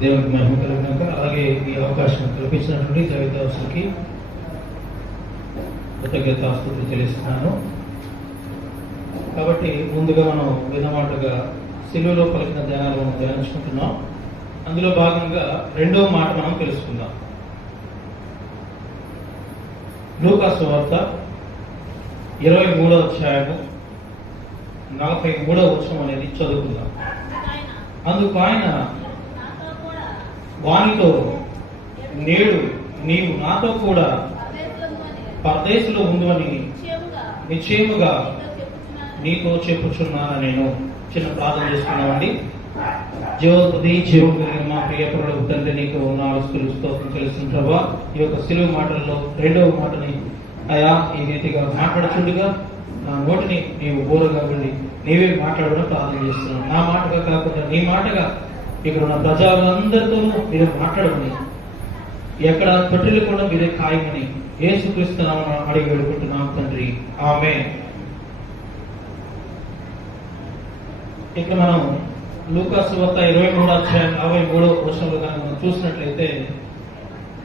దేవునికి మహిమ కలిగినాక అలాగే ఈ అవకాశం కల్పించినటువంటి దైవదాసులకి కృతజ్ఞతాస్తుతులు చెల్లిస్తున్నాను. కాబట్టి ముందుగా మనం వినమాటగా సిలువలో పలికిన ధ్యానాలు మనం ధ్యానించుకుంటున్నాం. అందులో భాగంగా రెండవ మాట మనం తెలుసుకుందాం. లూకాసు వార్త ఇరవై మూడవ అధ్యాయము నలభై మూడవ వచనం అనేది చదువుకుందాం. అందుకు ఆయన వానితో నేడు నీవు నాతో కూడా పరదేశంలో ఉందని నిశ్చయముగా నీతో చెప్పుచున్నాను నేను. చిన్న ప్రార్థన చేసుకున్నామండి జీవోపతి జీవం కలిగిన మా ప్రియ ప్రభువు తండ్రి నీకు నాలుగు స్తోత్రం తెలుస్తుంది ప్రభా. ఈ యొక్క సిలువు మాటల్లో రెండవ మాటని అయా ఈ రీతిగా మాట్లాడుచుండగా నా నోటిని నీవు బోరగా ఉండి నీవే మాట్లాడడం ప్రార్థన చేస్తున్నాను నా మాటగా కాకుండా నీ మాటగా ఇక్కడ ఉన్న ప్రజలందరితోనూ మీరే మాట్లాడమని ఎక్కడ తొట్టిల్లు కూడా మీరే ఖాయమని ఏసుక్రీస్తున్నామని అడిగి వేడుకుంటున్నాం తండ్రి. ఆమె ఇక్కడ మనం లూకాసు వద్ద ఇరవై మూడు అధ్యాయం నలభై మూడో వర్షంలో కనుక మనం చూసినట్లయితే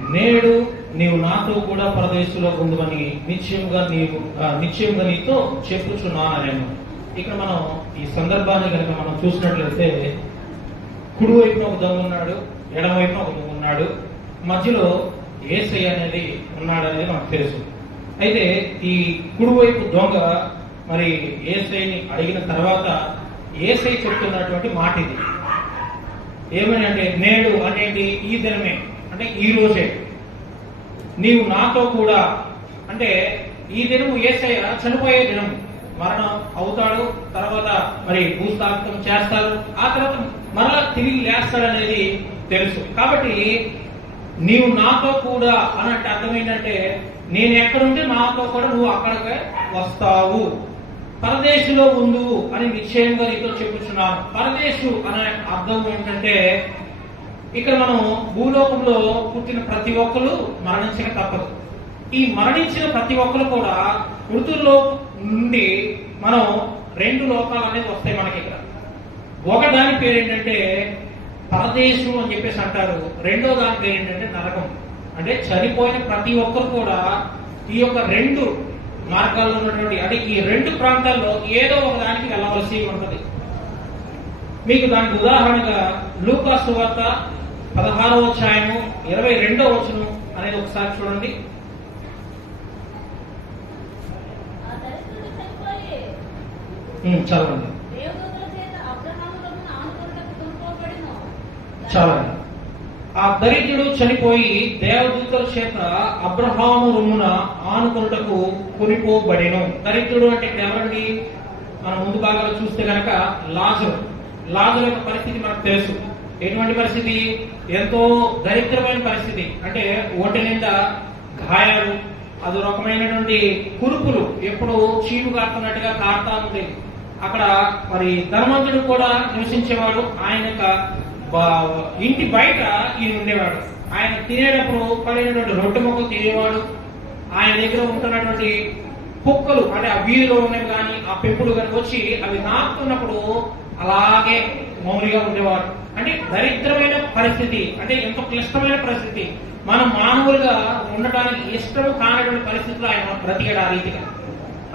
నేడు నీవు నాతో కూడా పరదేశంలో ఉందని నిశ్చయంగా నీవు నిశ్చయంగా నీతో చెప్పుచున్నాను ఇక్కడ మనం ఈ సందర్భాన్ని కనుక మనం చూసినట్లయితే కుడి వైపున ఒక దొంగ ఉన్నాడు ఎడమ వైపున ఒక దొంగ ఉన్నాడు మధ్యలో ఏసై అనేది ఉన్నాడు అనేది మనకు తెలుసు. అయితే ఈ కుడివైపు దొంగ మరి ఏసైని అడిగిన తర్వాత ఏసై చెప్తున్నటువంటి మాట ఇది. ఏమని అంటే నేడు అనేది ఈ దినమే. అంటే ఈ రోజే. నీవు నాతో కూడా అంటే ఈ దినము ఏసయ్య చనిపోయే దినం మరణం అవుతాడు తర్వాత మరి భూస్థాపితం చేస్తారు ఆ తర్వాత మరలా తిరిగి లేస్తాడనేది తెలుసు. కాబట్టి నీవు నాతో కూడా అన్నట్టు అర్థం ఏంటంటే నేను ఎక్కడుంటే నాతో కూడా నువ్వు అక్కడికే వస్తావు. పరదేశులో ఉండు అని నిశ్చయంగా నీతో చెప్పుచున్నాను. పరదేశు అనే అర్థం ఏంటంటే ఇక్కడ మనం భూలోకంలో పుట్టిన ప్రతి ఒక్కరు మరణించక తప్పదు. ఈ మరణించిన ప్రతి ఒక్కరు కూడా మృతుల్లో నుండి మనం రెండు లోకాలు అనేది వస్తాయి మనకి ఇక్కడ. ఒక దాని పేరు ఏంటంటే పరదేశం అని చెప్పేసి అంటారు. రెండో దాని పేరు ఏంటంటే నరకం. అంటే చనిపోయిన ప్రతి ఒక్కరు కూడా ఈ యొక్క రెండు మార్గాల్లో ఉన్నటువంటి అంటే ఈ రెండు ప్రాంతాల్లో ఏదో ఒక దానికి వెళ్ళవలసి ఉంటుంది. మీకు దానికి ఉదాహరణగా లూకా సువార్త పదహారవ అధ్యాయము ఇరవై రెండవ వచనం అనేది ఒకసారి చూడండి. చదవండి. చదవండి ఆ దరిద్రుడు చనిపోయి దేవదూతల చేత అబ్రహాము రుమ్మున ఆనుకొనుటకు కొనిపోబడెను. దరిద్రుడు అంటే ఎవరండి? మన ముందు భాగాలు చూస్తే గనక లాజరు. లాజరు యొక్క పరిస్థితి మనకు తెలుసు. ఎటువంటి పరిస్థితి? ఎంతో దరిద్రమైన పరిస్థితి. అంటే ఒంటి నిండా గాయాలు అది రకమైనటువంటి కురుపులు ఎప్పుడు చీము కారుతున్నట్టుగా కారుతా ఉంది అక్కడ మరి ధనవంతుడు కూడా నివసించేవాడు. ఆయన యొక్క ఇంటి బయట ఈయన ఉండేవాడు. ఆయన తినేటప్పుడు పడినటువంటి రొట్టె మొక్కలు తినేవాడు. ఆయన దగ్గర ఉంటున్నటువంటి కుక్కలు అంటే ఆ వీధిలో ఉన్నవి కానీ ఆ పెంపుడు కానీ వచ్చి అవి నాకుతున్నప్పుడు అలాగే మౌనిగా ఉండేవాడు అంటే దరిద్రమైన పరిస్థితి అంటే ఎంతో క్లిష్టమైన పరిస్థితి. మనం మానవులుగా ఉండటానికి ఇష్టం కానటువంటి పరిస్థితిలో ఆయన బ్రతికాడు ఆ రీతిగా.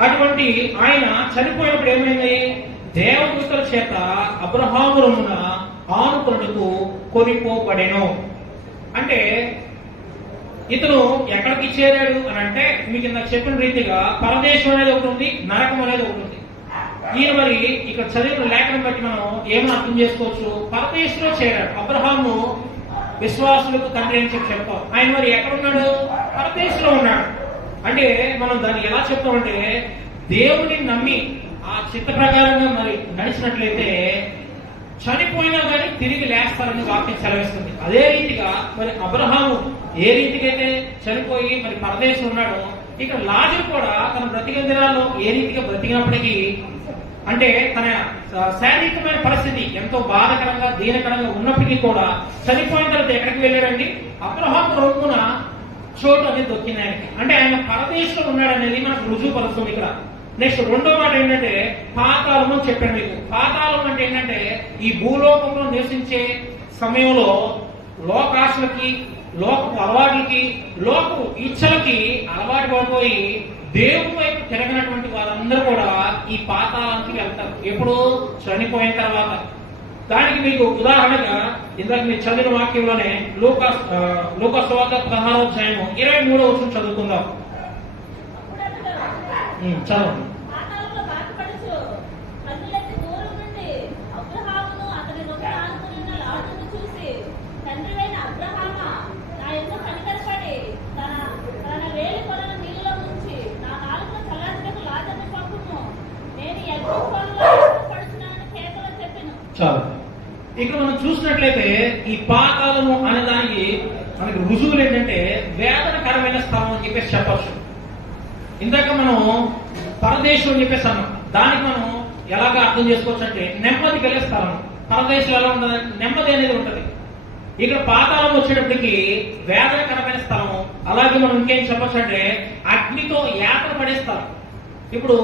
అటువంటి ఆయన చనిపోయినప్పుడు ఏమైంది? దేవదూతల చేత అబ్రహాము రమున ఆనుకొనుటకు కొనిపోబడెను. అంటే ఇతను ఎక్కడికి చేరాడు అని అంటే మీకు ఇందాక చెప్పిన రీతిగా పరదేశం అనేది ఒకటి ఉంది నరకం అనేది ఒకటి ఉంది. ఈయన మరి ఇక్కడ చదివిన లేఖను బట్టి మనం ఏమని అర్థం చేసుకోవచ్చు? పరదేశంలో చేరాడు. అబ్రహాము విశ్వాసులకు తండ్రి అని చెప్పి చెప్తాం. ఆయన మరి ఎక్కడ ఉన్నాడు? పరదేశంలో ఉన్నాడు. అంటే మనం దాన్ని ఎలా చెప్తామంటే దేవుని నమ్మి ఆ చిత్త ప్రకారంగా మరి నడిచినట్లయితే చనిపోయినా కానీ తిరిగి లేస్తారని వాక్యం సెలవిస్తుంది. అదే రీతిగా మరి అబ్రహాము ఏ రీతికైతే చనిపోయి మరి పరదేశం ఉన్నాడో ఇక్కడ లాజర్ కూడా తన బ్రతికిన దినాల్లో ఏ రీతిగా బ్రతికినప్పటికీ అంటే తన శారీరకమైన పరిస్థితి ఎంతో బాధకరంగా దీనకరంగా ఉన్నప్పటికీ కూడా చనిపోయిన తర్వాత ఎక్కడికి వెళ్ళాడండి? అబ్రహాం రొమ్మున చోటు అనేది దొక్కింది ఆయనకి. అంటే ఆయన పరదేశంలో ఉన్నాడనేది మనకు రుజువు పరుస్తుంది ఇక్కడ. నెక్స్ట్ రెండో మాట ఏంటంటే పాతాళం అని చెప్పాను మీకు. పాతాళం అంటే ఏంటంటే ఈ భూలోకంలో నివసించే సమయంలో లోకాశలకి లోకపు అలవాట్లకి లోకపు ఇచ్చలకి అలవాటు పడిపోయి దేవుని వైపు తిరగనటువంటి వారందరూ కూడా ఈ పాతాళానికి వెళ్తారు. ఎప్పుడు చనిపోయిన తర్వాత. దానికి మీకు ఉదాహరణగా ఇందాక మీరు చదివిన వాక్యంలోనే లోక లోకస్వాత పదహారో అధ్యాయము ఇరవై మూడో వచ్చిన చదువుకుందాం. చదవండి చాలు ఇక్కడ మనం చూసినట్లయితే ఈ పాతాళము అనే దానికి మనకి రుజువులు ఏంటంటే వేదనకరమైన స్థలం అని చెప్పేసి చెప్పచ్చు. ఇందాక మనం పరదేశం అని చెప్పేసి అన్నాం దానికి మనం ఎలాగ అర్థం చేసుకోవచ్చు అంటే నెమ్మది కలిగే స్థలం. పరదేశంలో ఎలా ఉంటుంది? నెమ్మది అనేది ఉంటది. ఇక్కడ పాతాళం వచ్చేటప్పటికి వేదనకరమైన స్థలం. అలాగే మనం ఇంకేం చెప్పచ్చు అంటే అగ్నితో యాత్ర పడే స్థలం. ఇప్పుడు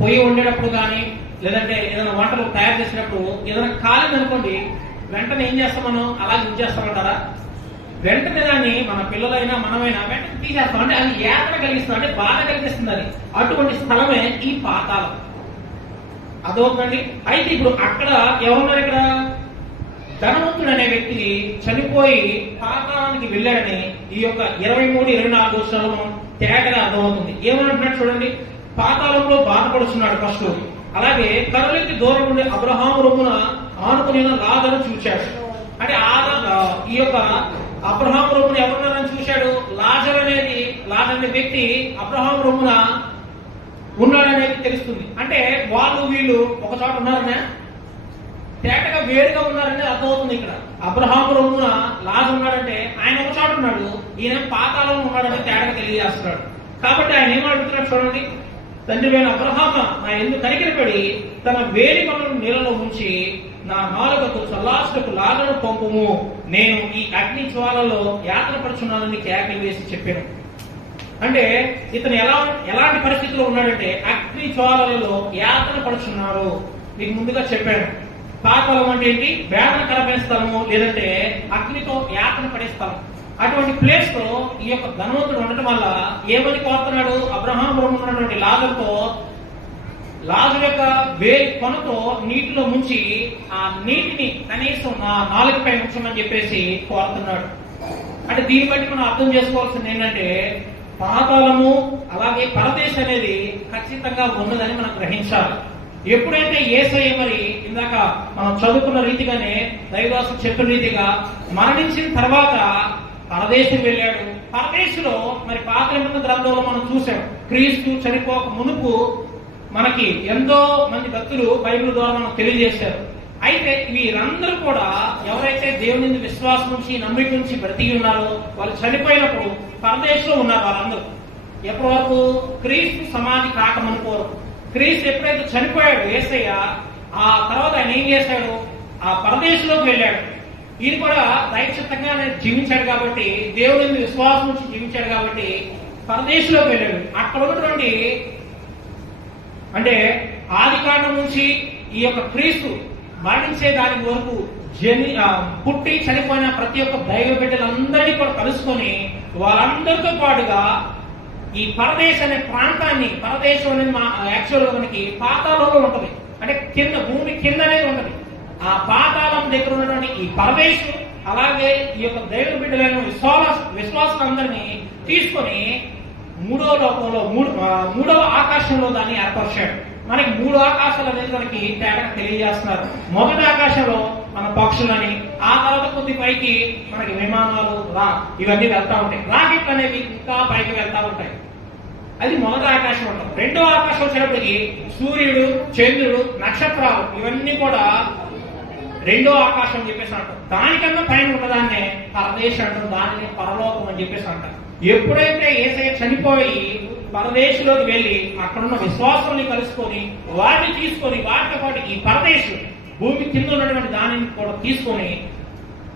పొయ్యి వండేటప్పుడు కానీ లేదంటే ఏదైనా వంటలు తయారు చేసేటప్పుడు ఏదైనా కాలేదు అనుకోండి వెంటనే ఏం చేస్తాం మనం? అలాగే ఉంచేస్తామంటారా? చేస్తామంటారా వెంటనే దాన్ని మన పిల్లలైనా మనమైనా వెంటనే తీసేస్తాం. అంటే అది యాతన కలిగిస్తుంది అంటే బాధ కలిగిస్తుంది అది. అటువంటి స్థలమే ఈ పాతాళం. అదవుతుందండి అయితే ఇప్పుడు అక్కడ ఎవరున్నారు ఇక్కడ? ధనవంతుడు అనే వ్యక్తి చనిపోయి పాతాళానికి వెళ్ళాడని ఈ యొక్క ఇరవై మూడు ఇరవై నాలుగు వర్షాలను తేటగా అర్థమవుతుంది. ఏమంటున్నాడు చూడండి? పాతాలంలో బాధపడుతున్నాడు ఫస్ట్ అలాగే కరలికి దూరం ఉండే అబ్రహాం రొమ్మున ఆనుకునే రాదని చూచాడు. అంటే ఆ ఈ యొక్క అబ్రహాం రొమ్మున ఎవరున్నారని చూశాడు? లాజర్ అనేది లాజర్ అనే వ్యక్తి అబ్రహాం రొమ్మున ఉన్నాడనేది తెలుస్తుంది. అంటే వాళ్ళు వీళ్ళు ఒక చోట ఉన్నారనే తేటగా వేరుగా ఉన్నారని అర్థమవుతుంది ఇక్కడ. అబ్రహాం రొమ్మున లాజ్ ఉన్నాడంటే ఆయన ఒక చోట ఉన్నాడు. ఈయన పాతాలలో ఉన్నాడని తేటగా తెలియజేస్తున్నాడు. కాబట్టి ఆయన ఏం అడుగుతున్నాడు చూడండి. తండ్రి అయిన అబ్రహామ నా ఎందుకు కనికరపడి తన వేడి కొనను నీళ్ళలో ఉంచి నా నాలుగకు సల్లాసులకు లాగను పంపము. నేను ఈ అగ్ని జ్వాలలో యాత్ర పడుచున్నానని కేకలు వేసి చెప్పాను. అంటే ఇతను ఎలా ఎలాంటి పరిస్థితిలో ఉన్నాడంటే అగ్ని జ్వాలలలో యాత్ర పడుచున్నాడు మీకు ముందుగా చెప్పాను. పాతాళం అంటే ఏంటి? వేదనకరమైన స్థలము లేదంటే అగ్నితో యాతన పడే స్థలం. అటువంటి ప్లేస్లో ఈ యొక్క ధనవంతుడు ఉండటం వల్ల ఏమని కోరుతున్నాడు? అబ్రహాం ఉన్నటువంటి లాజర్తో లాజు యొక్క వేలి కొనతో నీటిలో ముంచి ఆ నీటిని కనీసం నా నాలుగుపై ఉంచమని చెప్పేసి కోరుతున్నాడు. అంటే దీన్ని బట్టి మనం అర్థం చేసుకోవాల్సింది ఏంటంటే పాతాళము అలాగే పరదేశ్ అనేది ఖచ్చితంగా ఉన్నదని మనం గ్రహించాలి. ఎప్పుడైతే ఏసయ్య మరి ఇందాక మనం చదువుకున్న రీతిగానే దైవాసు చెప్పిన రీతిగా మరణించిన తర్వాత పరదేశం వెళ్ళాడు. పరదేశంలో మరి పాత నిబంధన గ్రంథంలో మనం చూసాం క్రీస్తు చనిపోక మునుపు మనకి ఎంతో మంది భక్తులు బైబిల్ ద్వారా మనకు తెలియజేశారు. అయితే వీరందరూ కూడా ఎవరైతే దేవుని విశ్వాసం నుంచి నమ్మిక నుంచి బ్రతికి ఉన్నారో వాళ్ళు చనిపోయినప్పుడు పరదేశంలో ఉన్నారు వాళ్ళందరూ ఎప్పటి వరకు? క్రీస్తు సమాధి కాకమనుకోరు క్రీస్తు ఎప్పుడైతే చనిపోయాడు ఏసయ్య ఆ తర్వాత ఆయన ఏం చేశాడు? ఆ పరదేశంలోకి వెళ్ళాడు. ఈయన కూడా దైక్షితంగా జీవించాడు కాబట్టి దేవుని విశ్వాసం నుంచి జీవించాడు కాబట్టి పరదేశంలోకి వెళ్ళాడు. అక్కడ ఉన్నటువంటి అంటే ఆది కాండం నుంచి ఈ యొక్క క్రీస్తు మరణించే దాని వరకు జని పుట్టి చనిపోయిన ప్రతి ఒక్క దైవ బిడ్డలందరినీ కూడా కలుసుకొని వాళ్ళందరితో పాటుగా ఈ పరదేశ్ అనే ప్రాంతాన్ని పరదేశం అనేది మా యాక్చువల్ మనకి పాతాళంలో ఉంటుంది. అంటే కింద భూమి కిందనే ఉంటుంది. ఆ పాతాళం దగ్గర ఉన్నటువంటి ఈ పరదేశం అలాగే ఈ యొక్క దైవ బిడ్డలైన విశ్వాస అందరినీ తీసుకొని మూడో లోకంలో మూడు మూడవ ఆకాశంలో దాన్ని ఏర్పరిచాడు మనకి మూడు ఆకాశాలు అనేది మనకి తేడా తెలియజేస్తున్నారు. మొదటి ఆకాశంలో మన పక్షులని ఆ తర్వాత కొద్ది పైకి మనకి విమానాలు రా ఇవన్నీ వెళ్తా ఉంటాయి. రాకెట్లు అనేవి ఇంకా పైకి వెళ్తా ఉంటాయి. అది మొదటి ఆకాశం ఉంటుంది రెండో ఆకాశం వచ్చినప్పటికీ సూర్యుడు చంద్రుడు నక్షత్రాలు ఇవన్నీ కూడా రెండో ఆకాశం అని చెప్పేసి అంటాం. దానికన్నా పైన ఉన్నదాన్నే పరదేశం అంటారు. దానిని పరలోకం అని చెప్పేసి అంటాం ఎప్పుడైతే ఏసయ్య చనిపోయి పరదేశంలోకి వెళ్ళి అక్కడున్న విశ్వాసాన్ని కలుసుకొని వారిని తీసుకొని వాటితో పాటు ఈ పరదేశం భూమి కింద ఉన్నటువంటి దానిని కూడా తీసుకొని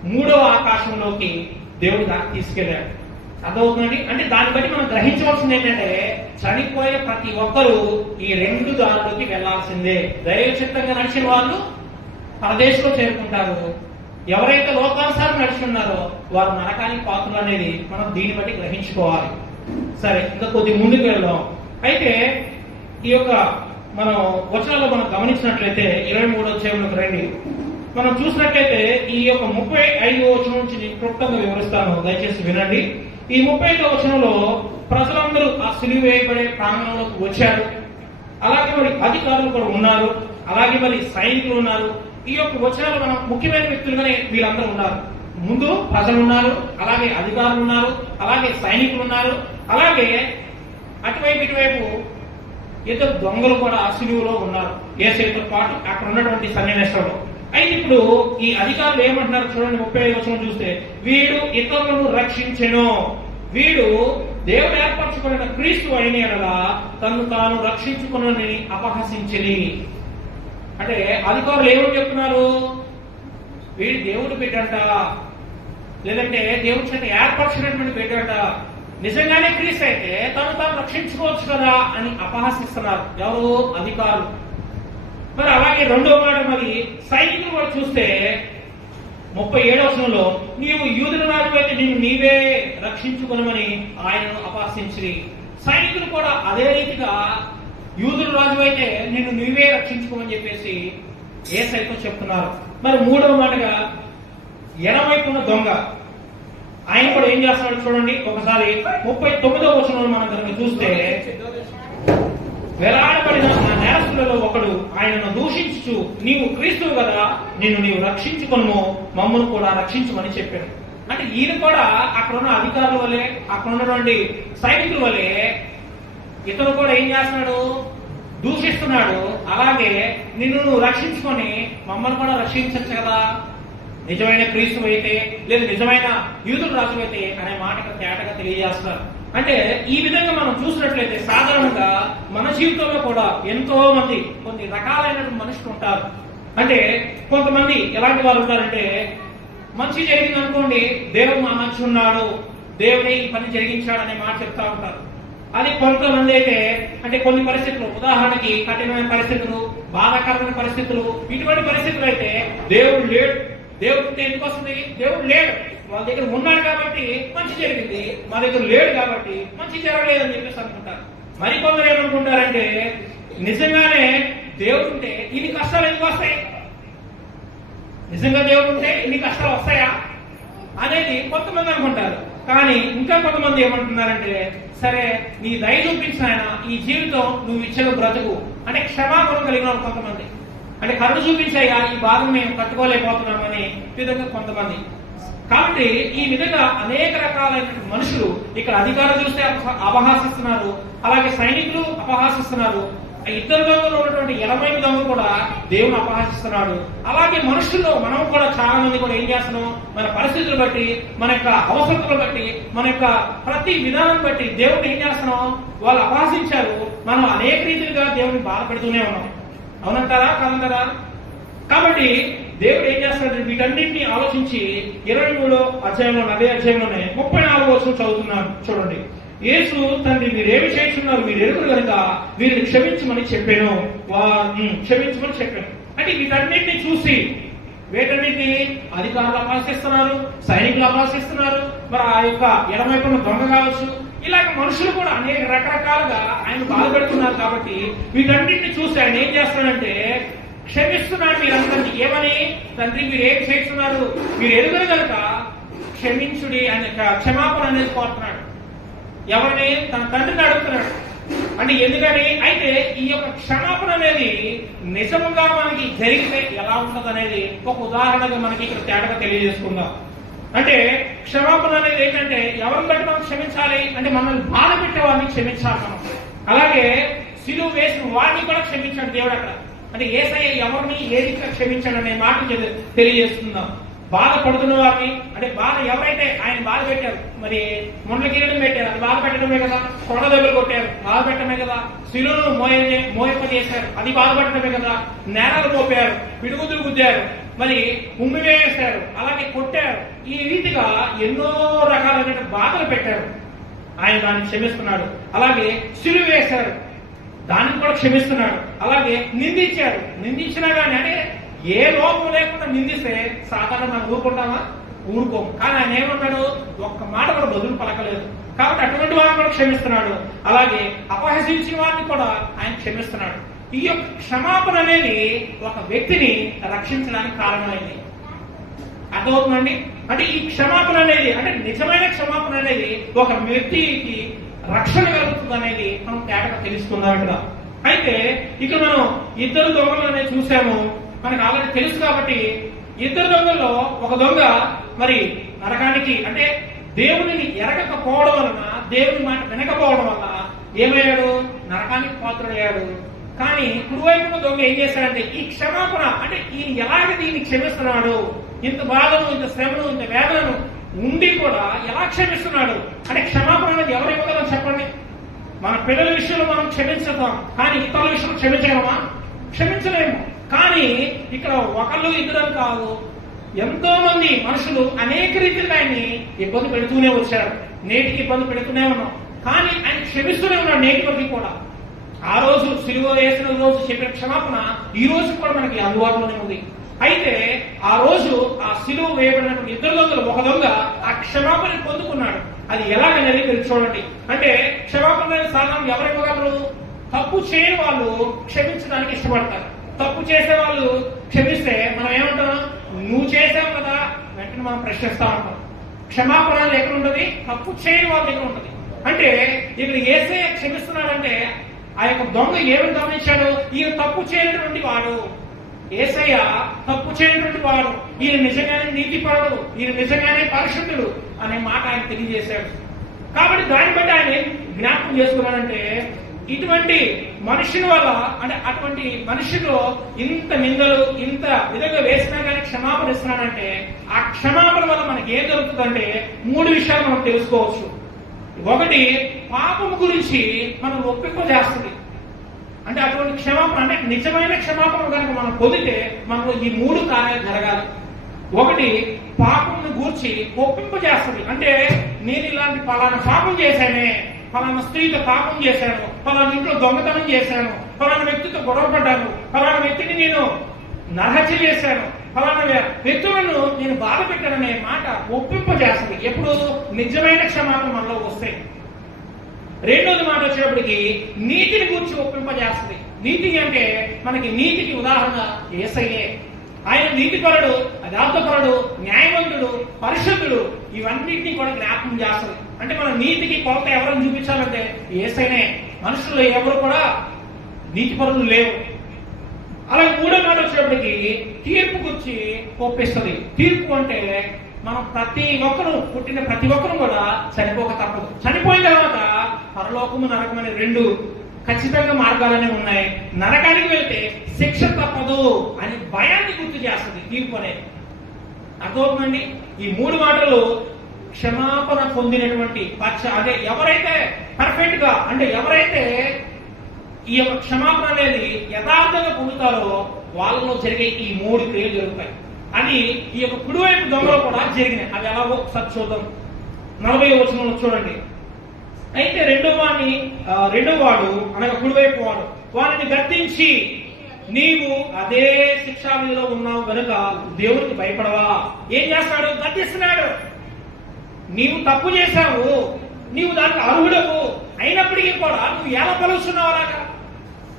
మూడవ ఆకాశంలోకి దేవుడు దాన్ని తీసుకెళ్ళాడు. అర్థమవుతుందండి? అంటే దాన్ని బట్టి మనం గ్రహించవలసింది ఏంటంటే చనిపోయే ప్రతి ఒక్కరూ ఈ రెండు దారులకి వెళ్ళాల్సిందే. దైవ చిత్తంగా నడిచిన వాళ్ళు పరదేశంలో చేరుకుంటారు. ఎవరైతే లోకానుసారం నడుచుకున్నారో వారు నరకానికి పాత్రలు అనేది మనం దీన్ని బట్టి గ్రహించుకోవాలి. సరే ఇంకా కొద్ది ముందుకు వెళ్దాం. అయితే ఈ యొక్క మనం వచనాల్లో మనం గమనించినట్లయితే ఇరవై మూడో అధ్యాయంలోకి రండి. మనం చూసినట్లయితే ఈ యొక్క ముప్పై ఐదు వచనం నుంచి క్లుప్తంగా వివరిస్తాను. దయచేసి వినండి. ఈ ముప్పై ఐదో వచనంలో ప్రజలందరూ ఆ సిలువ వేయబడే ప్రాంగణంలోకి వచ్చారు. అలాగే మరి అధికారులు కూడా ఉన్నారు. అలాగే మరి సైనికులు ఉన్నారు. ఈ యొక్క వచనాలు మనం ముఖ్యమైన వ్యక్తులుగానే వీళ్ళందరూ ఉన్నారు. ముందు ప్రజలు ఉన్నారు అలాగే అధికారులు ఉన్నారు అలాగే సైనికులు ఉన్నారు అలాగే అటువైపు ఇటువైపు ఇద్దరు దొంగలు కూడా సిలువలో ఉన్నారు. ఏసైతో పాటు అక్కడ ఉన్నటువంటి సన్నివేశంలో. అయితే ఇప్పుడు ఈ అధికారులు ఏమంటున్నారు చూడండి ముప్పై ఐదు వచనం చూస్తే వీడు ఇతరులను రక్షించెను. వీడు దేవుడు ఏర్పరచుకున్న క్రీస్తు అయిన తను తాను రక్షించుకునని అపహసించింది అంటే అధికారులు ఏమని చెప్తున్నారు? వీడు దేవుడు బిడ్డంట. లేదంటే దేవుడి చేత ఏర్పరచినటువంటి బిడ్డంట. నిజంగానే క్రీస్తు అయితే తను తాను రక్షించుకోవచ్చు కదా అని అపహసిస్తున్నారు. ఎవరు? అధికారులు. మరి అలాగే రెండో మాట మరి సైనికులు కూడా చూస్తే ముప్పై ఏడవసంలో నీవు యూదుల రాజు నిన్ను నీవే రక్షించుకునమని ఆయనను అపహసించి సైనికులు కూడా అదే రీతిగా యూదుల రాజు అయితే నిన్ను నువ్వే రక్షించుకోమని చెప్పేసి ఏ సైతం చెప్తున్నారు. మరి మూడవ మాటగా ఎడవైపున్న దొంగ. ఆయన కూడా ఏం చేస్తున్నాడు చూడండి ఒకసారి ముప్పై తొమ్మిదవ వచనంలో మనం కనుక చూస్తే వెలాడబడిన ఆ నేరస్తులలో ఒకడు ఆయనను దూషించుచు నీవు క్రీస్తువు కదా నిన్ను నీవు రక్షించుకును మమ్మల్ని కూడా రక్షించమని చెప్పాడు. అంటే ఈయన కూడా అక్కడ ఉన్న అధికారుల వల్లే అక్కడ ఉన్నటువంటి సైనికుల వల్లే ఇతను కూడా ఏం చేస్తున్నాడు? దూషిస్తున్నాడు. అలాగే నిన్ను నువ్వు రక్షించుకొని మమ్మల్ని కూడా రక్షించచ్చు కదా. నిజమైన క్రీస్తు అయితే లేదు నిజమైన యూదుల రాజు అయితే అనే మాటకు తేటగా తెలియజేస్తారు అంటే ఈ విధంగా మనం చూసినట్లయితే సాధారణంగా మన జీవితంలో కూడా ఎంతో మంది కొన్ని రకాలైన మనుషులు ఉంటారు. అంటే కొంతమంది ఎలాంటి వాళ్ళు ఉంటారంటే మంచి జరిగింది అనుకోండి దేవుడు మా మంచి ఉన్నాడు దేవుడే ఈ పని జరిగించాడు అనే మాట చెప్తా ఉంటారు. అది కొంతమంది అయితే అంటే కొన్ని పరిస్థితులు ఉదాహరణకి కఠినమైన పరిస్థితులు బాధాకరమైన పరిస్థితులు ఇటువంటి పరిస్థితులు అయితే దేవుడు లేడు. దేవుడు ఎందుకు వస్తుంది? దేవుడు లేడు. వాళ్ళ దగ్గర ఉన్నాడు కాబట్టి మంచి జరిగింది మా దగ్గర లేడు కాబట్టి మంచి జరగలేదని అని చెప్పేసి అనుకుంటారు. మరికొందరు ఏమనుకుంటారంటే నిజంగానే దేవుడు ఉంటే ఇన్ని కష్టాలు ఎందుకు వస్తాయి? నిజంగా దేవుడు ఉంటే ఇన్ని కష్టాలు వస్తాయా? అనేది కొంతమంది అనుకుంటారు. కానీ ఇంకా కొంతమంది ఏమంటున్నారంటే సరే నీ దయ చూపించిన ఆయన ఈ జీవితం నువ్వు ఇచ్చిన బ్రతుకు. అంటే క్షమాగుణం కలిగిన కొంతమంది. అంటే కరుణ చూపించాయా ఈ బాధను మేము కట్టుకోలేకపోతున్నామని విధంగా కొంతమంది. కాబట్టి ఈ విధంగా అనేక రకాలైన మనుషులు ఇక్కడ అధికారులు చూస్తే అపహాసిస్తున్నారు. అలాగే సైనికులు అపహాసిస్తున్నారు. ఇద్దరు దొంగలు ఉన్నటువంటి ఎనభై గంగ కూడా దేవుని అపహాసిస్తున్నాడు అలాగే మనుషుల్లో మనం కూడా చాలా మంది కూడా ఏం చేస్తున్నాం? మన పరిస్థితులు బట్టి మన యొక్క అవసరతలు బట్టి మన యొక్క ప్రతి విధానం బట్టి దేవుడిని ఏం చేస్తున్నాం? వాళ్ళు అపహాసించారు. మనం అనేక రీతిలుగా దేవుని బాధపెడుతూనే ఉన్నాం. అవునంటారా? కాదంటారా? కాబట్టి దేవుడు ఏం చేస్తున్నాడు వీటన్నింటినీ ఆలోచించి ఇరవై మూడో అధ్యాయంలో అదే అధ్యాయంలోనే ముప్పై నాలుగో వచ్చిన చదువుతున్నాను చూడండి. యేసు తండ్రి మీరేమి చేస్తున్నారు? మీరు ఎరుగురు కనుక వీరిని క్షమించమని చెప్పాను. వా క్షమించమని చెప్పాను. అంటే వీటన్నిటిని చూసి వీటన్నిటిని అధికారులు అపాసిస్తున్నారు సైనికులు అపాసిస్తున్నారు మరి ఆ యొక్క ఎడమైపున్న దొంగ కావచ్చు. ఇలాగ మనుషులు కూడా అనేక రకరకాలుగా ఆయన బాధపడుతున్నారు కాబట్టి వీటన్నిటిని చూసి ఆయన ఏం చేస్తున్నాడంటే క్షమిస్తున్నాడు మీరందరినీ. ఏమని? తండ్రి మీరు ఏం చేస్తున్నారు? మీరు ఎదుగురు కనుక క్షమించుడి అనే క్షమాపణ అనేది కోరుతున్నాడు. ఎవరిని? తన తండ్రిని అడుగుతున్నాడు. అంటే ఎందుకని? అయితే ఈ యొక్క క్షమాపణ అనేది నిజముగా మనకి జరిగితే ఎలా ఉంటుంది అనేది ఒక ఉదాహరణగా మనకి ఇక్కడ తేడాగా తెలియజేసుకుందాం. అంటే క్షమాపణ అనేది ఏంటంటే ఎవరిని బట్టి మనం క్షమించాలి? అంటే మనల్ని బాధ పెట్టే క్షమించాలి మనం. అలాగే సిలువు వేసిన వారిని కూడా క్షమించాడు దేవుడు అక్కడ. అంటే ఏసయ్య ఎవరిని ఏది క్షమించాడు అనే మాట తెలియజేస్తుందాం తెలియజేస్తున్నాం బాధపడుతున్న వారిని అంటే బాధ ఎవరైతే ఆయన బాధ పెట్టారు మరి ముండ్ల కిరీటం పెట్టారు అది బాధ పెట్టడమే కదా కొండ దెబ్బలు కొట్టారు బాధ పెట్టడమే కదా శిలును మోయ మోయప చేశారు అది బాధపడటమే కదా నేరాలు మోపారు పిడుగుతులు గుద్దారు మరి ఉమ్మి వేసారు అలాగే కొట్టారు. ఈ రీతిగా ఎన్నో రకాలైన బాధలు పెట్టారు. ఆయన దాన్ని క్షమిస్తున్నాడు. అలాగే సిలువ వేశారు. దాన్ని కూడా క్షమిస్తున్నాడు. అలాగే నిందించారు. నిందించినా కానీ అంటే ఏ లోపం లేకుండా నిందిస్తే సాధారణ మనం ఊరుకుంటామా? ఊరుకోము కానీ ఆయన ఏమంటాడు ఒక్క మాట కూడా బదులు పలకలేదు. కాబట్టి అటువంటి వారిని కూడా క్షమిస్తున్నాడు. అలాగే అపహసించిన వారిని కూడా ఆయన క్షమిస్తున్నాడు. ఈ యొక్క క్షమాపణ అనేది ఒక వ్యక్తిని రక్షించడానికి కారణమైంది. అర్థమవుతుందండి? అంటే ఈ క్షమాపణ అనేది అంటే నిజమైన క్షమాపణ అనేది ఒక వ్యక్తికి రక్షణ కలుగుతుంది అనేది మనం తేటగా తెలుసుకుందాం ఇక్కడ. అయితే ఇక్కడ మనం ఇద్దరు దొంగలు అనేది చూసాము మనకు ఆల్రెడీ తెలుసు కాబట్టి ఇద్దరు దొంగల్లో ఒక దొంగ మరి నరకానికి అంటే దేవుడిని ఎరగకపోవడం వలన దేవుని మాట వినకపోవడం వల్ల ఏమయ్యాడు? నరకానికి పాత్రయ్యాడు కానీ కురువైపున దొంగ ఏం చేశాడంటే ఈ క్షమాపణ అంటే ఈయన ఎలాగ దీన్ని క్షమిస్తున్నాడు? ఇంత బాధను ఇంత శ్రమను ఇంత వేదనను ఉండి కూడా ఎలా క్షమిస్తున్నాడు? అంటే క్షమాపణ అనేది ఎవరు ఇవ్వగలం చెప్పండి? మన పిల్లల విషయంలో మనం క్షమించుతాం. కానీ ఇతరుల విషయంలో క్షమించగలమా? క్షమించలేము. కానీ ఇక్కడ ఒకళ్ళు ఇద్దరు కాదు ఎంతో మంది మనుషులు అనేక రీతిలో ఆయన్ని ఇబ్బంది పెడుతూనే వచ్చారు. నేటికి ఇబ్బంది పెడుతూనే ఉన్నాం. కానీ ఆయన క్షమిస్తూనే ఉన్నాడు నేటి వరకు కూడా. ఆ రోజు సిలువ వేసిన రోజు చెప్పిన క్షమాపణ ఈ రోజు కూడా మనకి అందుబాటులోనే ఉంది. అయితే ఆ రోజు ఆ సిలువ వేయబడినటువంటి ఇద్దరు దొంగలు ఒక దొంగ ఆ క్షమాపణ పొందుకున్నాడు. అది ఎలాగనేది మీరు చూడండి. అంటే క్షమాపణ సాధనం ఎవరు ఇవ్వగలరు? తప్పు చేయని వాళ్ళు క్షమించడానికి ఇష్టపడతారు. తప్పు చేసే వాళ్ళు క్షమిస్తే మనం ఏమంటాం? నువ్వు చేసావు కదా వెంటనే మనం ప్రశ్నిస్తా ఉంటాం. క్షమాపణ ఎక్కడ ఉంటుంది? తప్పు చేయని వాళ్ళ దగ్గర ఉంటుంది. అంటే ఇక్కడ ఏసే క్షమిస్తున్నాడంటే ఆ యొక్క దొంగ ఏమని గమనించాడు? ఈయన తప్పు చేయనటువంటి వాడు. ఏసయ్య తప్పు చేయనటువంటి వాడు. ఈయన నిజంగానే నీతిపరుడు ఈయన నిజంగానే పరిశుద్ధుడు అనే మాట ఆయన తెలియజేశాడు. కాబట్టి దాన్ని బట్టి ఆయన జ్ఞాపకం చేసుకున్నాడంటే ఇటువంటి మనుషుల వల్ల అంటే అటువంటి మనుషులు ఇంత నిందలు ఇంత విధంగా వేసినా కానీ క్షమాపణ ఇస్తున్నానంటే ఆ క్షమాపణ వల్ల మనకి ఏం జరుగుతుందంటే మూడు విషయాలు మనం తెలుసుకోవచ్చు. ఒకటి పాపం గురించి మనం ఒప్పింప చేస్తుంది. అంటే అటువంటి క్షమాపణ అంటే నిజమైన క్షమాపణ కనుక మనం పొందితే మనకు ఈ మూడు కార్యాలు జరగాలి. ఒకటి పాపంను గూర్చి ఒప్పింప చేస్తుంది అంటే నేను ఇలాంటి పలానా పాపం చేశానే పలానా స్త్రీతో పాపం చేశాను. పలానా ఇంట్లో దొంగతనం చేశాను. పలానా వ్యక్తితో గొడవ పడ్డాను. పలానా వ్యక్తిని నేను నరహత్య చేశాను. ఫలానా వ్యక్తులను నేను బాధ పెట్టాననే మాట ఒప్పింప చేస్తుంది ఎప్పుడు నిజమైన క్షమాపణ మనలో వస్తే రెండోది మాట వచ్చేటప్పటికి నీతిని గురించి ఒప్పింపజేస్తుంది. నీతి అంటే మనకి నీతికి ఉదాహరణ ఏసయ్యే. ఆయన నీతిపరుడు యథార్థపరుడు న్యాయవంతుడు పరిశుద్ధుడు ఇవన్నింటినీ కూడా జ్ఞాపకం చేస్తుంది అంటే మన నీతికి కొలత ఎవరిని చూపించాలంటే ఏసైనే. మనుషులు ఎవరు కూడా నీతిపరులు లేవు. అలాగే మూడో మాట వచ్చేటప్పటికి తీర్పు గురించి ఒప్పిస్తుంది. తీర్పు అంటే మనం ప్రతి ఒక్కరు పుట్టిన ప్రతి ఒక్కరు కూడా చనిపోక తప్పదు. చనిపోయిన తర్వాత పరలోకము నరకం అనే రెండు ఖచ్చితంగా మార్గాలనే ఉన్నాయి. నరకానికి వెళ్తే శిక్ష తప్పదు అని భయాన్ని గుర్తు చేస్తుంది తీర్పు అనేది. అర్థమవుతుందండి? ఈ మూడు మాటలు క్షమాపణ పొందినటువంటి పక్ష అదే ఎవరైతే పర్ఫెక్ట్గా అంటే ఎవరైతే ఈ యొక్క క్షమాపణ అనేది యథార్థంగా పొందుతారో వాళ్ళలో జరిగే ఈ మూడు క్రియలు జరుగుతాయి. అని ఈ యొక్క కుడివైపు దొంగలో కూడా జరిగినాయి. అది ఎలాగో ఒకసారి చూద్దాం. నలభై వచనంలో చూడండి. అయితే రెండో వాడిని రెండో వాడు అనగా కుడివైపు వాడు వాడిని గర్తించి నీవు అదే శిక్షా విధిలో ఉన్నావు కనుక దేవునికి భయపడవా. ఏం చేస్తాడు? గద్దిస్తున్నాడు. నీవు తప్పు చేశావు. నీవు దానికి అర్హుడవు. అయినప్పటికీ కూడా నువ్వు ఎలా పలుస్తున్నావు అలాగా?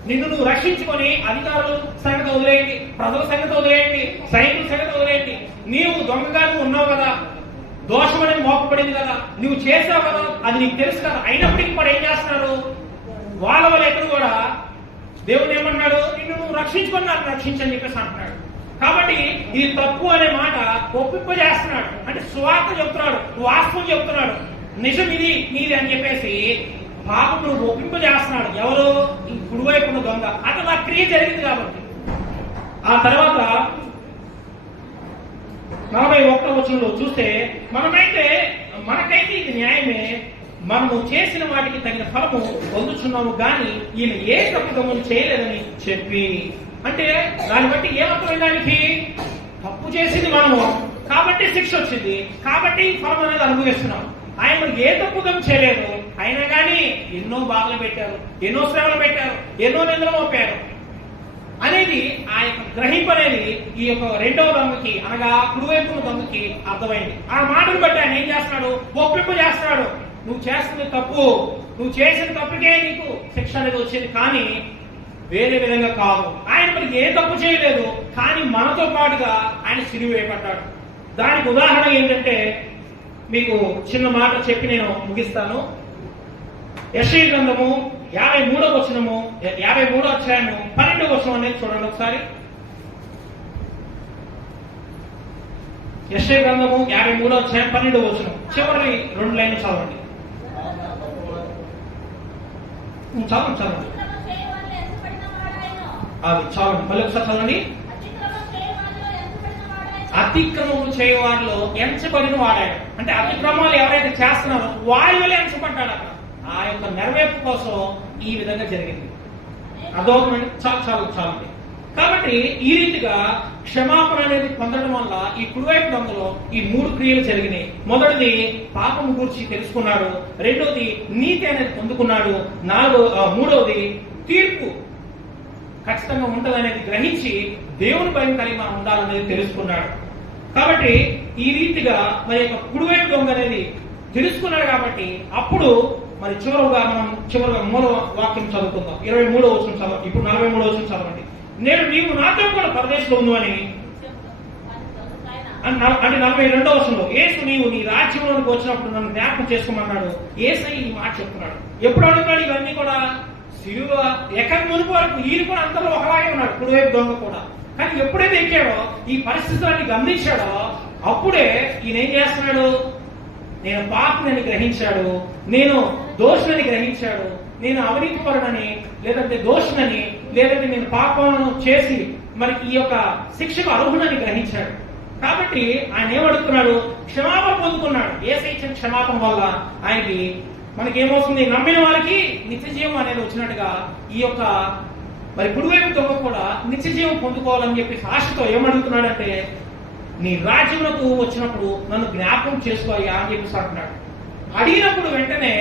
నిన్ను నువ్వు రక్షించుకొని అధికారులు సంగతి వదిలేయండి. ప్రజల సంగతి వదిలేయండి. సైనికుల సంగతి వదిలేయండి. నీవు దొంగగా ఉన్నావు కదా. దోషం అనేది మోపబడింది కదా. నువ్వు చేసావు కదా. అది నీకు తెలుసు కదా. అయినప్పటికీ కూడా ఏం చేస్తున్నారు? వాళ్ళ వాళ్ళు ఎక్కడ కూడా దేవుడు ఏమన్నాడు? నిన్ను నువ్వు రక్షించుకున్నాడు రక్షించని చెప్పేసి అంటున్నాడు. కాబట్టి ఇది తప్పు అనే మాట ఒప్పింపజేస్తున్నాడు. అంటే స్వార్థ చెప్తున్నాడు వాస్తవం చెప్తున్నాడు. నిజం ఇది నీది అని చెప్పేసి పాపం నువ్వు ఒప్పింపజేస్తున్నాడు. ఎవరు? ఈ కుడివైపు దొంగ. అతను ఆ క్రియ జరిగింది కాబట్టి. ఆ తర్వాత నలభై ఒక్క వచనంలో చూస్తే మనమైతే మనకైతే ఇది న్యాయమే మనము చేసిన వాటికి తగిన ఫలము పొందుతున్నాము కానీ ఈయన ఏ తప్పుదములు చేయలేదని చెప్పి. అంటే దాన్ని బట్టి ఏమర్థమైంది దానికి? తప్పు చేసింది మనము. కాబట్టి శిక్ష వచ్చింది. కాబట్టి ఈ ఫలం అనేది అనుభవిస్తున్నాం. ఆయన ఏ తప్పుదం చేయలేదు. అయినా కానీ ఎన్నో బాధలు పెట్టారు. ఎన్నో శ్రమలు పెట్టారు. ఎన్నో నిందలు మోపారు. అనేది ఆ యొక్క గ్రహింపు అనేది ఈ యొక్క రెండవ దొంగకి అనగా కుడివైపు దొంగకి అర్థమైంది. ఆ మాటను బట్టి ఆయన ఏం చేస్తున్నాడు? ఒప్పింపు చేస్తున్నాడు. నువ్వు చేస్తున్న తప్పు నువ్వు చేసిన తప్పుకే నీకు శిక్ష అనేది వచ్చింది. కానీ వేరే విధంగా కాదు. ఆయన మనకి ఏ తప్పు చేయలేదు కానీ మనతో పాటుగా ఆయన సిరివి వేయబడ్డాడు. దానికి ఉదాహరణ ఏంటంటే మీకు చిన్న మాట చెప్పి నేను ముగిస్తాను. యశ్వ గ్రంథము యాభై మూడో వచనము యాభై మూడో అధ్యాయము పన్నెండో వచనం అనేది చూడండి ఒకసారి. యశ్వ గ్రంథము యాభై మూడో అధ్యాయం పన్నెండో వచనం. చివరి రెండు లైన్లు చదవండి. ఉం, చదవండి అది చాలండి మళ్ళీ ఒకసారి చదవండి. అతిక్రమం చేయవాళ్ళు ఎంచబడిన చేయవారిలో ఎంచబడిన వాడాడు. అంటే అతిక్రమాలు ఎవరైతే చేస్తున్నారో వారి వల్ల ఎంచబడ్డాడు అక్కడ ఆ యొక్క నెరవేర్పు కోసం ఈ విధంగా జరిగింది. అదొకటి చాలు చాలు చాలండి కాబట్టి ఈ రీతిగా క్షమాపణ అనేది పొందడం వల్ల ఈ కుడివైపు దొంగలో ఈ మూడు క్రియలు జరిగినాయి. మొదటిది పాపం గురించి తెలుసుకున్నాడు. రెండోది నీతి అనేది పొందుకున్నాడు. నాలుగో ఆ, మూడవది తీర్పు ఖచ్చితంగా ఉంటుందనేది గ్రహించి దేవుని భయం కలిగి మనం ఉండాలనేది తెలుసుకున్నాడు. కాబట్టి ఈ రీతిగా మరి యొక్క కుడివైపు దొంగ అనేది తెలుసుకున్నాడు కాబట్టి అప్పుడు మరి చివరగా మనం చివరగా మూడవ వాక్యం చదువుకుందాం. ఇరవై మూడో వచ్చిన చదవండి. ఇప్పుడు నలభై మూడో వచ్చిన చదవండి. నేను నీవు నాతో కూడా పరదేశంలో ఉందని అని అంటే నలభై రెండో వర్షంలో ఏసు నీవు నీ రాజ్యంలోనికి వచ్చినప్పుడు నన్ను జ్ఞాపకం చేసుకోమన్నాడు. ఏసై ఈ మాట చెప్తున్నాడు. ఎప్పుడు అడుగుతాడు ఇవన్నీ కూడా? సిలువ ఎక్కడి మునుపు వరకు ఈయన కూడా అంతలో ఒకలాగే ఉన్నాడు కుడివైపు దొంగ కూడా. కానీ ఎప్పుడైతే ఎక్కాడో ఈ పరిస్థితులన్నీ గమనించాడో అప్పుడే ఈయన ఏం చేస్తున్నాడు? నేను పాపినని గ్రహించాడు. నేను దోషులని గ్రహించాడు. నేను అవినీతిపరుడని లేదంటే దోషునని లేదంటే నేను పాపం చేసి మరి ఈ యొక్క శిక్షకు అర్హుడని గ్రహించాడు. కాబట్టి ఆయన ఏమడుగుతున్నాడు క్షమాపణ పొందుకున్నాడు. ఏ ఇచ్చిన క్షమాపణ వల్ల ఆయనకి మనకి ఏమవుతుంది నమ్మిన వాళ్ళకి నిత్య జీవం అనేది వచ్చినట్టుగా ఈ యొక్క మరి కుడివైపు దొంగ కూడా నిత్య జీవం పొందుకోవాలని చెప్పి ఆశతో ఏమడుగుతున్నాడంటే నీ రాజ్యములకు వచ్చినప్పుడు నన్ను జ్ఞాపకం చేసుకోయ్యా అని చెప్పేసి అంటున్నాడు. అడిగినప్పుడు వెంటనే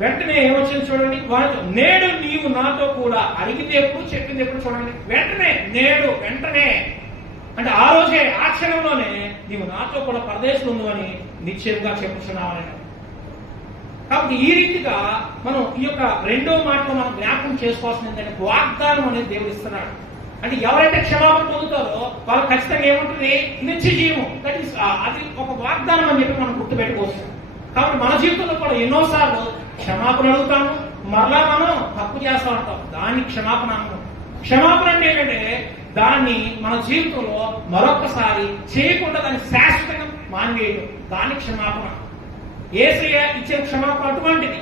వెంటనే ఏమొచ్చింది చూడండి? వారితో నేడు నీవు నాతో కూడా అడిగితే ఎప్పుడు చెప్పింది ఎప్పుడు చూడండి? వెంటనే నేడు వెంటనే. అంటే ఆ రోజే ఆ క్షణంలోనే నీవు నాతో కూడా పరదేశంలో ఉందని నిశ్చయంగా చెప్పుచున్నావని. కాబట్టి ఈ రీతిగా మనం ఈ యొక్క రెండో మాటలో మనం జ్ఞాపకం చేసుకోవాల్సింది ఏంటంటే వాగ్దానం అనేది దేవుడు ఇస్తున్నాడు. అంటే ఎవరైతే క్షమాపణ పొందుతారో వాళ్ళు ఖచ్చితంగా ఏముంటుంది? నిత్య జీవం దట్ ఈస్ అది ఒక వాగ్దానం అని చెప్పి మనం గుర్తుపెట్టుకోవచ్చు. కాబట్టి మన జీవితంలో కూడా ఎన్నోసార్లు క్షమాపణ అడుగుతాము. మరలా మనం తప్పు చేస్తా ఉంటాం. దాన్ని క్షమాపణ అన్నాం క్షమాపణ అంటే ఏంటంటే దాన్ని మన జీవితంలో మరొకసారి చేయకుండా దాన్ని శాశ్వతంగా మానివేయడం దాన్ని క్షమాపణ. ఏసయ్య ఇచ్చే క్షమాపణ అటువంటిది.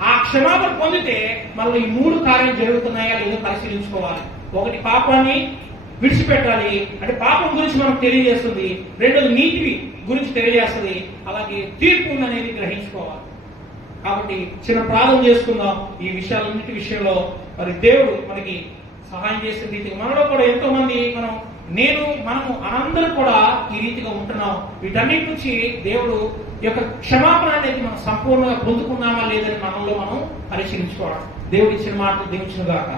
ఆ క్షమాపణ పొందితే మనలో ఈ మూడు కార్యాలు జరుగుతున్నాయా లేదో పరిశీలించుకోవాలి. ఒకటి పాపాన్ని విడిచిపెట్టాలి. అంటే పాపం గురించి మనకు తెలియజేస్తుంది. రెండోది నీతి గురించి తెలియజేస్తుంది. అలాగే తీర్పు ఉందనేది గ్రహించుకోవాలి. కాబట్టి చిన్న ప్రార్థన చేసుకుందాం ఈ విషయాలన్నిటి విషయంలో. మరి దేవుడు మనకి సహాయం చేసే రీతిగా మనలో కూడా ఎంతో మంది మనం నేను మనము అందరూ కూడా ఈ రీతిగా ఉంటున్నాం. వీటన్నిటి నుంచి దేవుడు యొక్క క్షమాపణ అనేది మనం సంపూర్ణంగా పొందుకున్నామా లేదని మనలో మనం పరిశీలించుకోవడం దేవుడు ఇచ్చిన మాటలు దేవుడిచ్చిన దాకా